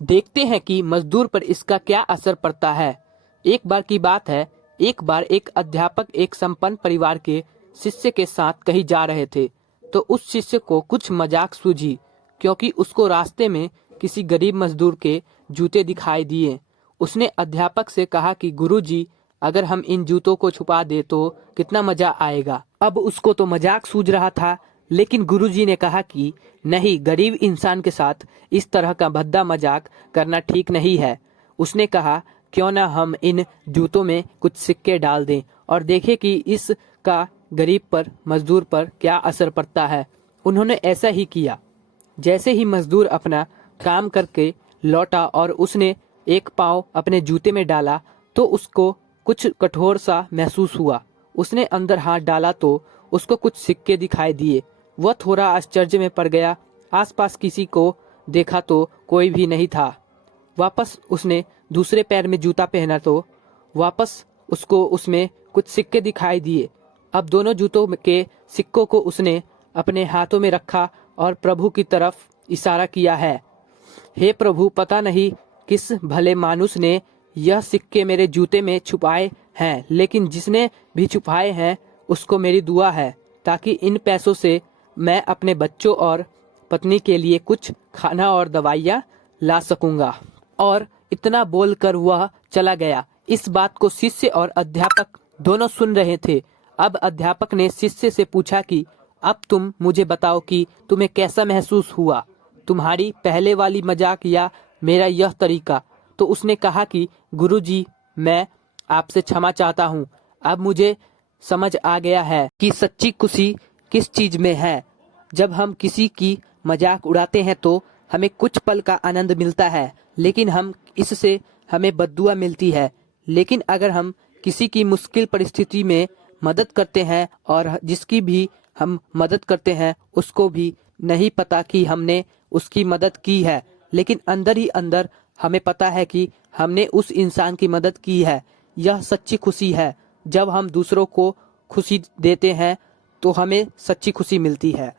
देखते हैं कि मजदूर पर इसका क्या असर पड़ता है। एक बार की बात है, एक बार एक अध्यापक एक संपन्न परिवार के शिष्य के साथ कहीं जा रहे थे, तो उस शिष्य को कुछ मजाक सूझी, क्योंकि उसको रास्ते में किसी गरीब मजदूर के जूते दिखाई दिए। उसने अध्यापक से कहा कि गुरुजी, अगर हम इन जूतों को छुपा दे तो कितना मजा आएगा। अब उसको तो मजाक सूझ रहा था, लेकिन गुरुजी ने कहा कि नहीं, गरीब इंसान के साथ इस तरह का भद्दा मजाक करना ठीक नहीं है। उसने कहा, क्यों ना हम इन जूतों में कुछ सिक्के डाल दें और देखें कि इसका गरीब पर, मजदूर पर क्या असर पड़ता है। उन्होंने ऐसा ही किया। जैसे ही मजदूर अपना काम करके लौटा और उसने एक पाँव अपने जूते में डाला, तो उसको कुछ कठोर सा महसूस हुआ। उसने अंदर हाथ डाला तो उसको कुछ सिक्के दिखाई दिए। वह थोड़ा आश्चर्य में पड़ गया। आसपास किसी को देखा तो कोई भी नहीं था। वापस उसने दूसरे पैर में जूता पहना तो वापस उसको उसमें कुछ सिक्के दिखाई दिए। अब दोनों जूतों के सिक्कों को उसने अपने हाथों में रखा और प्रभु की तरफ इशारा किया है। हे प्रभु, पता नहीं किस भले मानुस ने यह सिक्के मेरे जूते में छुपाए हैं, लेकिन जिसने भी छुपाए हैं उसको मेरी दुआ है, ताकि इन पैसों से मैं अपने बच्चों और पत्नी के लिए कुछ खाना और दवाइयाँ ला सकूंगा। और इतना बोलकर वह चला गया। इस बात को शिष्य और अध्यापक दोनों सुन रहे थे। अब अध्यापक ने शिष्य से पूछा कि अब तुम मुझे बताओ कि तुम्हें कैसा महसूस हुआ, तुम्हारी पहले वाली मजाक या मेरा यह तरीका। तो उसने कहा कि गुरुजी, मैं आपसे क्षमा चाहता हूँ। अब मुझे समझ आ गया है कि सच्ची खुशी किस चीज में है। जब हम किसी की मजाक उड़ाते हैं तो हमें कुछ पल का आनंद मिलता है, लेकिन इससे हमें बद्दुआ मिलती है। लेकिन अगर हम किसी की मुश्किल परिस्थिति में मदद करते हैं और जिसकी भी हम मदद करते हैं उसको भी नहीं पता कि हमने उसकी मदद की है, लेकिन अंदर ही अंदर हमें पता है कि हमने उस इंसान की मदद की है। यह सच्ची खुशी है। जब हम दूसरों को खुशी देते हैं तो हमें सच्ची खुशी मिलती है।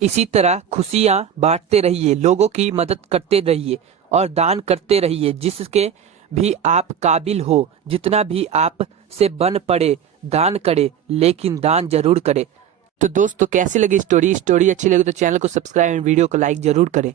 इसी तरह खुशियाँ बांटते रहिए, लोगों की मदद करते रहिए और दान करते रहिए। जिसके भी आप काबिल हो, जितना भी आप से बन पड़े दान करे, लेकिन दान जरूर करे। तो दोस्तों, कैसी लगी स्टोरी अच्छी लगी तो चैनल को सब्सक्राइब और वीडियो को लाइक जरूर करें।